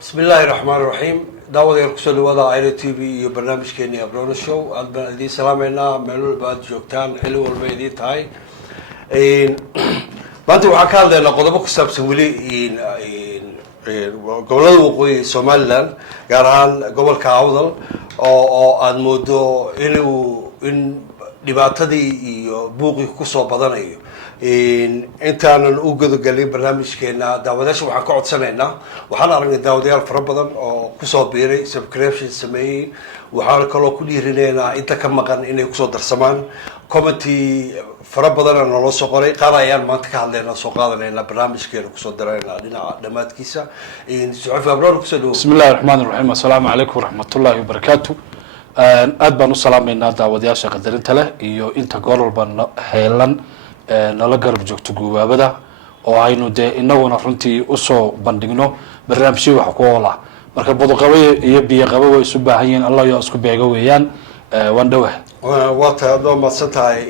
بسم الله الرحمن الرحيم دعوة يركسون وضع عائلة تي في برنامج كيني أبرون الشو أدبنا دي سلامنا ملول بعد جوكتان حلو والبيدي تاي ما أنت وحكال لنا قدبك سبس ولي قبل الوقوي سومالان قاران قبل كعوضل أو أنمودو إن dhibaatadii iyo buuqii ku soo badanayo intaanan u gudagalin barnaamijkeena daawadayaasha waxaan ka codsanaynaa waxaan aragnay daawadayaal fara badan oo ku soo biiray subscription sameeyay waxaan kaloo ku dhiirinaynaa inta ka maqan inay ku soo darsamaan committee fara badan oo loo soo qoray qaar ayaan maanta ka hadlaynaa soo qaadanaynaa barnaamijkeena ku soo daraynaa dhinaca dhamaadkiisa suxufi abroon ku soo dhawo bismillaahir rahmaanir rahiim assalaamu calaykum waraxmatullaahi wabarakaatu aad baan u salaamaynaa daawadayaasha qadarinta leh iyo inta goor walba heelan nala garab joogto guubaabada oo aynu dee inaguna runtii usoo bandhigno barnaamijyo wax ku oola marka bodoqabo iyo biyoqabo way isu baahan yihiin allah yaa isku beego weeyaan waan dhowah waa tahay adoo madsan tahay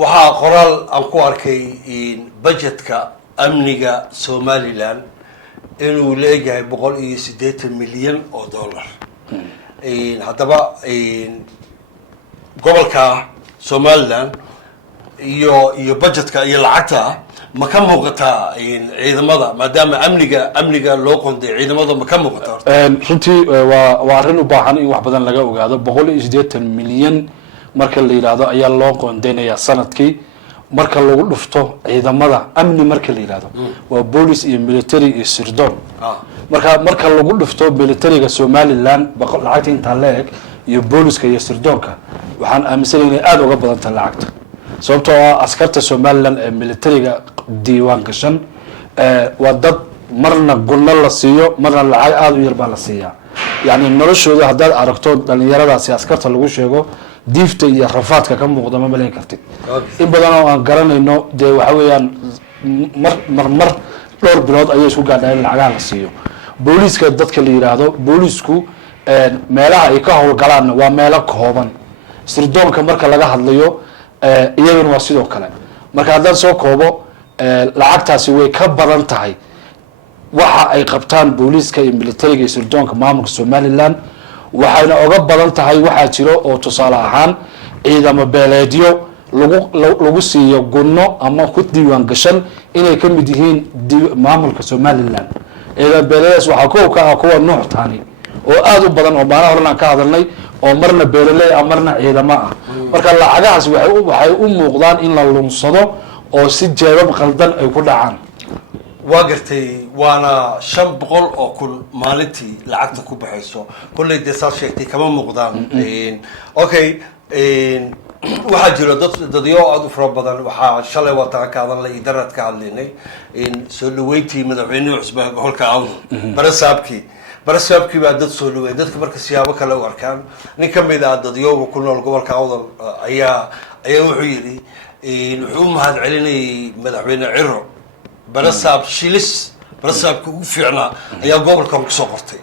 waxaa qoraal aan ku arkay budgetka amniga somaliland inuu leeyahay 180 milyan oo dollar haddaba gobolka somaliland iyo budgetka iyo lacagta ma ka muuqataa ciidamada maadaama amniga loo qonday ciidamada ma ka muuqataa runtii waa arrin u baahan in wax badan laga ogaado 180 milyan marka la yiraahdo ayaa loo qondeynayaa sanadkii marka lagu dhufto ciidamada amni marka la yiraahdo waa police iyo military iyo sirdoon marka lagu dhufto militariga Somaliland lacagta inta leeg iyo booliska iyo sirdoonka waxaan aaminsanahay inay aad uga badan tahay lacagta sababtoo ah askarta Somaliland ee militariga diiwaan gashan waa dad marna gulna la siiyo marna lacag aad u yar baa la siiyaa yani noloshooda hadaad aragto dhalinyaradaasi askarta lagu sheego diifta iyo rafaadka ka muuqda ma maleyn kartid in badan oo aan garanayno dee waxa weeyaan mar dhowr bilood ayay isku gaadhaan lacagaha la siiyo booliska dadka la yiraahdo boolisku meelaha ay ka howlgalaan waa meelo kooban sirdoonka marka laga hadlayo iyaguna waa sidoo kale marka haddaan soo koobo lacagtaasi way ka badan tahay waxa ay qabtaan booliska iyo militariga iyo sirdoonka maamulka Somaliland waxayna uga badan tahay waxa jiro oo tusaale ahaan ciidamo beeleedyo lagu siiyo gunno ama ku diiwaan gashan inay ka mid yihiin maamulka Somaliland ciidamo beeleedaas waxa ka kuwa nuuxtaani oo aad u badan oo maana horena ka hadalnay oo marna beeleley amarna ciidamo ah marka lacagahaas waxay u muuqdaan in la lunsado oo si jeebab qaldan ay ku dhacaan waa gartay waana 500 oo kun maalintii lacagta ku baxayso kulay deesaad sheegtay kama muuqdaan okay waxaa jira dadyo aad u fara badan waxaa shalay wataan ka hadalnay idarad ka hadlaynay soo dhaweyntii madaxweynaha cusub ee gobolka Awdal barasaabkii baa dad soo dhaweey dadka marka siyaabo kale u arkaan nin ka mid ah dadyoga ku nool gobolka Awdal ayaa wuxuu yiri wuxuu mahad celinay madaxweyne Ciro barasaab shilis barasaabka ugu fiicnaa ayaa gobolkan ku soo qortay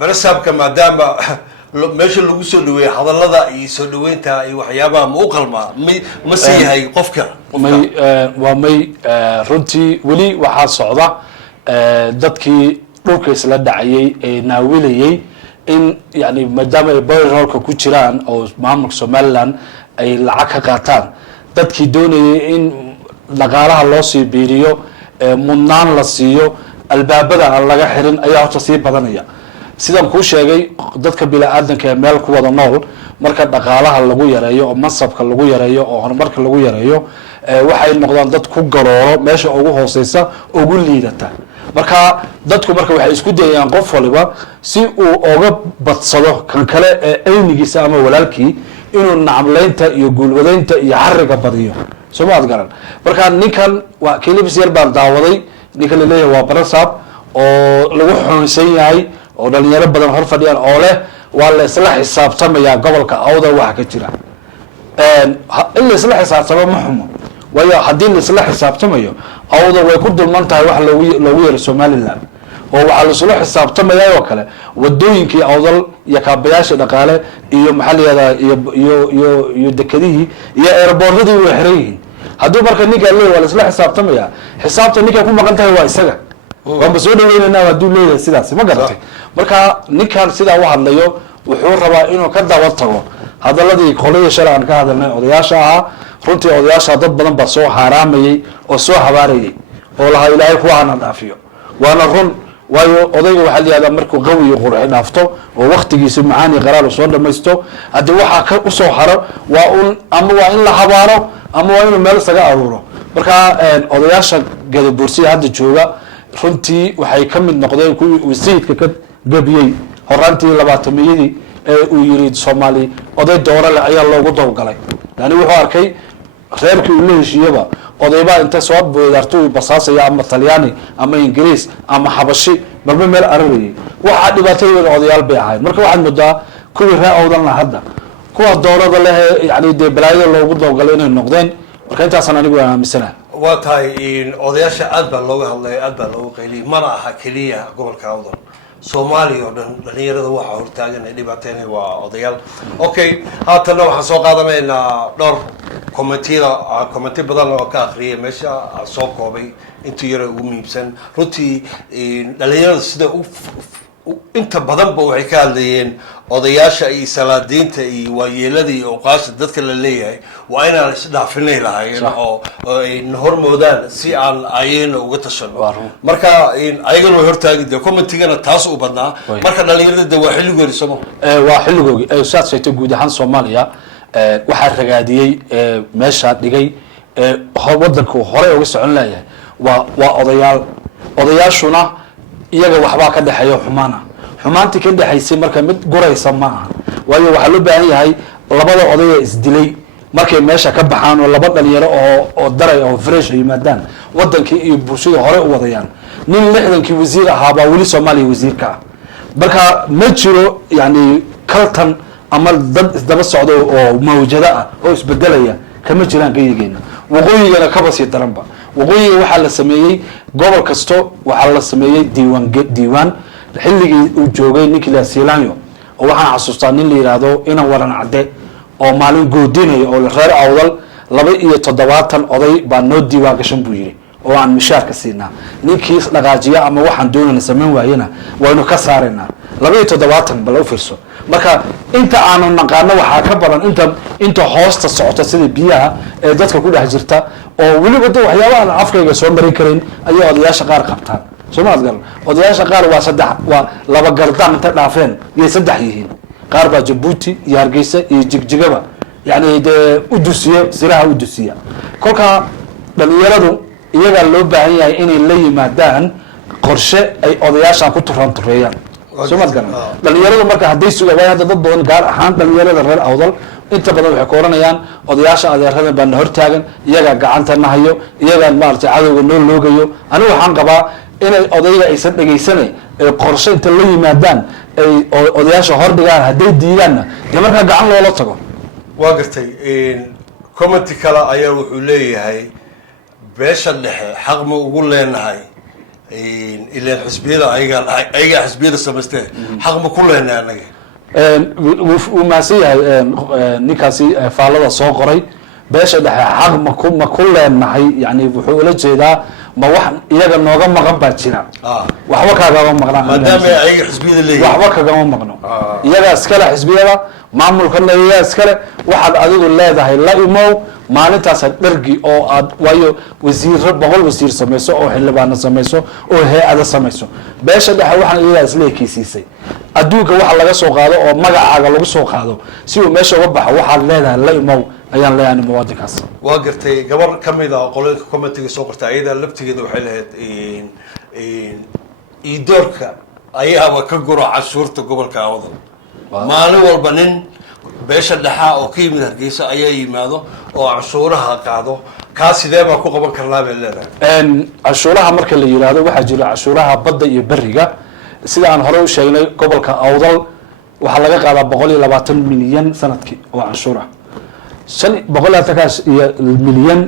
barasaabka maadaama meesha lagu soo dhaweeyay hadallada iyo soo dhaweynta iyo waxyaabaha ma u qalmaa ma siiyahay qofka may runtii weli waxaa socda dadkii dhulka isla dhacayay ee naawilayay in yani maadaama ay bayrolka ku jiraan oo maamulka Somaliland ay lacag ka qaataan dadkii doonayay in dhaqaalaha loo sii biiriyo mudnaan la siiyo albaabada aan laga xirin ayaa horta sii badanaya sidaan kuu sheegay dadka bini'aadanka ee meel ku wada nool marka dhaqaalaha lagu yareeyo oo mansabka lagu yareeyo oo horumarka lagu yareeyo waxay noqdaan dad ku garooro meesha ugu hooseysa ugu liidata marka dadku marka waxay isku dayayaan qof waliba si uu uga badsado kan kale ee aynigiisa ama walaalkii inuu nacamleynta iyo guulwadaynta iyo xariga badiyo soomaad garan marka ninkan waa kilibs yar baan daawaday ninka la leeyahay waa barasaab oo lagu xunsan yahay oo dhalinyaro badan hor fadhiyaan oo leh waa la isla xisaabtamayaa gobolka Awdal waxa ka jira in la isla xisaabtamo ma xumo waayo haddii la isla xisaabtamayo Awdal way ku dulman tahay wax loogu yeero Somaliland oo waxa la isla xisaabtamayaa oo kale wadooyinkii Awdal iyo kaabayaasha dhaqaale iyo maxalliyada iyo dekadihii iyo airportadii way xiran yihiin hadduu marka ninkaa leeyahy waa laisla xisaabtamaya xisaabta ninkay ku maqan tahay waa isaga waanba soo dhaweynayna hadduu leeyahay sidaas ma garatay marka ninkan sidaa u hadlayo wuxuu rabaa inuu ka daba tago hadaladii qoladii shalay aan ka hadalnay odayaasha ahaa runtii odayaasha dad badan baa soo haaraamayay oo soo habaarayay oo lahaa ilaahay kuwaana dhaafiyo waana run waayo odayga waxaa layihahdaa markuu qawi iyo qurxi dhaafto oo waktigiisa macaani qaraar soo dhamaysto haddii waxaa ka usoo haro waa un ama waa in la habaaro ama waa inuu meel isaga aruuro marka odayaasha gadabuursiya hadda jooga runtii waxay ka mid noqdeen kuwii uu sayidka ka gabiyey horaantii 20-yadii ee uu yiri Soomaali oday doora leh ayaa loogu dawgalay yani wuxuu arkay reerkii uu la heshiiyaba odayba inta soo boodarto basaasaya ama Talyaani ama Ingiriis ama Xabashi marba meel aragay waxa dhibaatooyin odayaal bay ahayd marka waxaad moodaa kuwii raawdan la hadda kuwa doorada leh yani de balaayada loogu dawgalay inay noqdeen marka intaasna anigu waan aaminsanahay waa tahay in odayaasha aad baa looga hadlay aad baa loogu qayliyay mana aha kaliya gobolka Awdal Soomaaliya oo dhan dhalinyarada waxa hortaagan ay dhibaateynay waa odayaal okay haatana waxaan soo qaadanaynaa dhowr committee badan oo ka akhriyay meesha soo koobay inta yar ugu muhiimsan runtii dhalinyarada sida inta badan ba waxay ka hadlayeen odayaasha iyo salaadiinta iyo waayeelada iyo oqaasha dadka la leeyahay waa inaan isdhaafinay lahayn oo ay hormoodaan si aan ayeen uga tashan marka ayagana way hortaagida committee-gana taas u badnaa marka dhalinyarada waa xilligoodi Soomo waa xilligoodi ay saasayto guud ahaan Soomaaliya waxa ragaadiyay meesha dhigay wadanku hore uga socon lahayd waa odayaashuna iyaga waxba ka dhaxeeyo xumaantii ka dhaxaysay marka mid guraysa ma aha waayo waxa loo baahan yahay labada oday isdilay markay meesha ka baxaan oo laba dhalinyaro oo daray oo fresh yimaadaan wadankii iyo bulshada hore u wadayaan nin 60kii wasiir ahaa baa wali Soomaaliya wasiirka marka ma jiro yani kaltan ama dad isdaba socdo oo mawjada ah oo isbedelaya kama jiraan geeyigeena waqooyigana ka basii daranba waqooyiga waxa la sameeyay gobol kasto waxa la sameeyay diiwaan xilligii uu joogay Nicolas Silanyo oo waxaan xasuustaa nin la yiraahdo inaan waran cadde oo maalin goodinay oo reer Awdal 27 oday baa noo diiwaan gashan buu yiri oo aan mishaarka siinaa ninkii dhaqaajiya ama waxaan doonayna sameyn waayana waynu ka saareenaa 27 bal u fiirso marka inta aanu naqaano waxa ka badan inta hoosta socota sida biyaha ee dadka ku dhex jirta oo waliba waxyaabaha afkayga soo marin karin ayaa odayaasha qaar qabtaan Soomaad gal odayaasha qaar waa laba gardaan inta dhaafeen iyo saddex yihiin qaar baa Djibouti iyo Hargeysa iyo Jigjigaba yani de u dusiyo siraha u dusiya kolka dhalinyaradu iyaga loo baahan yahay inay la yimaadaan qorshe ay odayaasha ku turantureeyaan Soomaad gal dhalinyaradu marka haday sugaan hadda dad badan gaar ahaan dhalinyarada reer Awdal inta badan waxay kooranayaan odayaasha adeerada baan hortaagan iyaga gacanta nahayo iyaga maartay cadawga noo loogayo anigu waxaan qabaa inay odayga aysan dhageysanay ee qorshe inta la yimaadaan ay odayaasha hor dhigaan haday diidaanna marka gacan loola tago waa gartay committee kala ayaa wuxuu leeyahay beesha dhexe xaq ma ugu leenahay ilaa xisbiyada ayaga xisbiyada samaystay xaq ma ku leenahay anaga uu maasiyay ninkaasi faalada soo qoray beesha dhexe xaq ma ku leenahay yani wuxuu la jeedaa ma wax iyaga nooga maqan baa jira waxba kaaga maqnaa maadaama ayaga xisbiyada leeyahay waxba kaaga maqno iyaga iskala xisbiyada maamulkana iyaga iskale waxaad adigu leedahay la imow maalintaas dhargi oo aad waayo wasiir 100 wasiir sameeyso oo xildhibaan sameeyso oo hay'ad sameeyso beesha dhexe waxaan iyaga isla eekaysiisay adduunka waxa laga soo qaado oo magacaaga lagu soo qaado si uu meesha uga baxo waxaad leedahay la imow ayaan leeyahay muwaadinkaas waa gartay gabar kamid ah qolka committee soo qortay ayada laftigeeda waxay lahayd doorka ayaaba ka guro cashuurta gobolka Awdal maalin walba nin beesha dhaxa oo ka yimid Hargeysa ayaa yimaado oo cashuuraha qaado ka sidee baa ku qaban karnaa bay leedahay cashuuraha marka la yiraahdo waxa jira cashuuraha badda iyo bariga sida aan hore u sheegnay gobolka Awdal waxa laga qaadaa 120 milyan sanadkii oo cashuura 120 milyan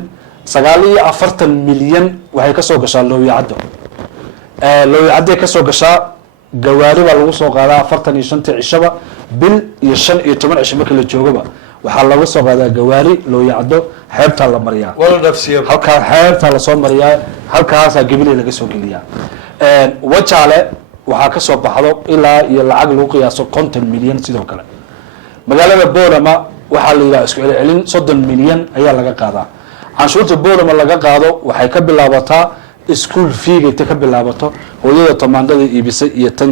49 milyan waxay ka soo gashaa Looyacado Looyacado ka soo gashaa gawaari baa lagu soo qaadaa 45 cishaba bil iyo 15 cisho marka la joogaba waxaa laga soo qaadaa gawaari loo yacdo xeebtaa la mariyaa wala dhafsiya halkaa xeebtaa lasoo mariyaa halkaasaa gabiley laga soo geliyaa wajaale waxaa ka soo baxdo ilaa iyo lacag lagu qiyaaso 50 milyan sidoo kale magaalada boorama waxaa la yidhaha isku celcelin 30 milyan ayaa laga qaadaa canshuurta boorama laga qaado waxay ka bilaabataa school feega inta ka bilaabato hooyada tamaandada iibisay iyo tan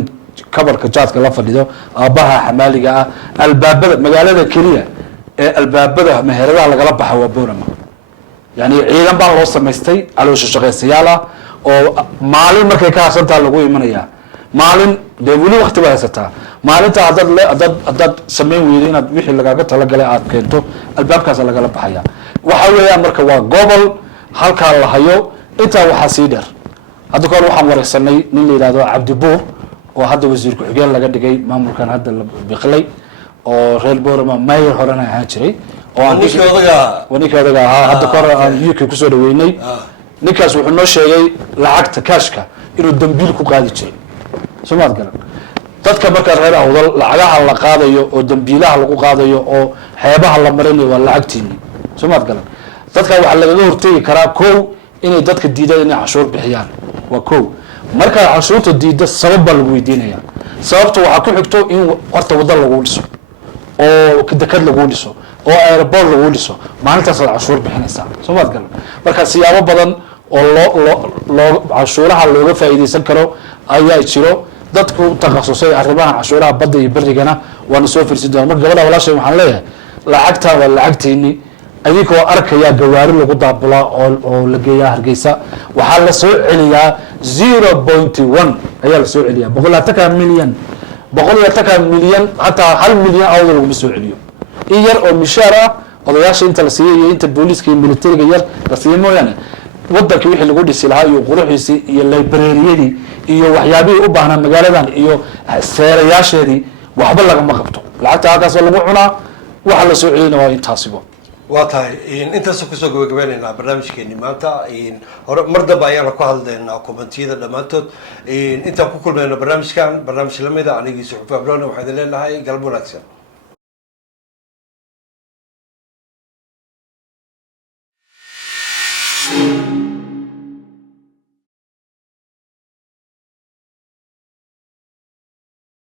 kabarka jaadka la fadhido aabaha xamaaliga ah albaabada magaalada keliya ee albaabada meheradaha lagala baxa waa boorama yani ciidan baa loo samaystay caloosha shaqaystayaal ah oo maalin markay ka hasantaa lagu imanayaa maalin dee weli waqti baa haysataa maalinta haddaad samayn weydo inaad wixii lagaaga talagalay aad keento albaabkaasa lagala baxaya waxa weeyaan marka waa gobol halkaa la hayo intaa waxaa sii dheer hadda kahor waxaan wareysanay nin la yidhahdo cabdibuur oo hadda wasiir ku-xigeen laga dhigay maamulkan hadda la biqlay oo reer boorama mayor horena ahaan jiray oo ninka odaga ahaa hadda kahor aan UK kusoo dhaweynay ninkaas wuxuu noo sheegay lacagta kaashka inuu dambiil ku qaadi jiray somaad garan dadka markaa reer awdal lacagaha la qaadayo oo dambiilaha lagu qaadayo oo xeebaha la marinayo waa lacagtiini somaad garan dadka waxaa lagaga hortegi karaa kow inay dadka diidaan inay canshuur bixiyaan waa kow markaa canshuurta diida sabab baa lagu weydiinaya sababta waxaa ku xigto in horta wadda lagu dhiso oo dekad lagu dhiso oo aeroport lagu dhiso maalintaas aad canshuur bixinaysaa somaad garan marka siyaabo badan oo loo canshuuraha looga faa'iidaysan karo ayaa jiro dadku takhasusay arrimaha canshuuraha badda iyo berigana waana soo firsin doona marka gabadha walaashay waxaan leeyahay lacagtaa waa lacagtiini adinkoo arkaya gawaari lagu daabulaa oo la geeyaa hargeysa waxaa la soo celiyaa 0.1 ayaa la soo celiyaa 100 milyan 100 milyan hataa 1 milyan awda laguma soo celiyo in yar oo mishaar ah odayaasha inta la siiyay iyo inta booliiska iyo militariga yar la siiyay mooyaane wadanka wixii lagu dhisi lahaa iyo quruxiisii iyo librariyadii iyo waxyaabihii u baahnaa magaaladan iyo seerayaasheedii waxba lagama qabto lacagta halkaas lagu cunaa waxa la soo celina waa intaasiba waa tahay intaas kusoo gabagabeynaynaa barnaamijkeeni maanta hore mar dambe ayaana ku hadlaynaa kommentiyada dhammaantood intaan ku kulmayno barnaamijkan barnaamij lamida anigii suxufi abrone waxaan idin leenahay galab wanaagsan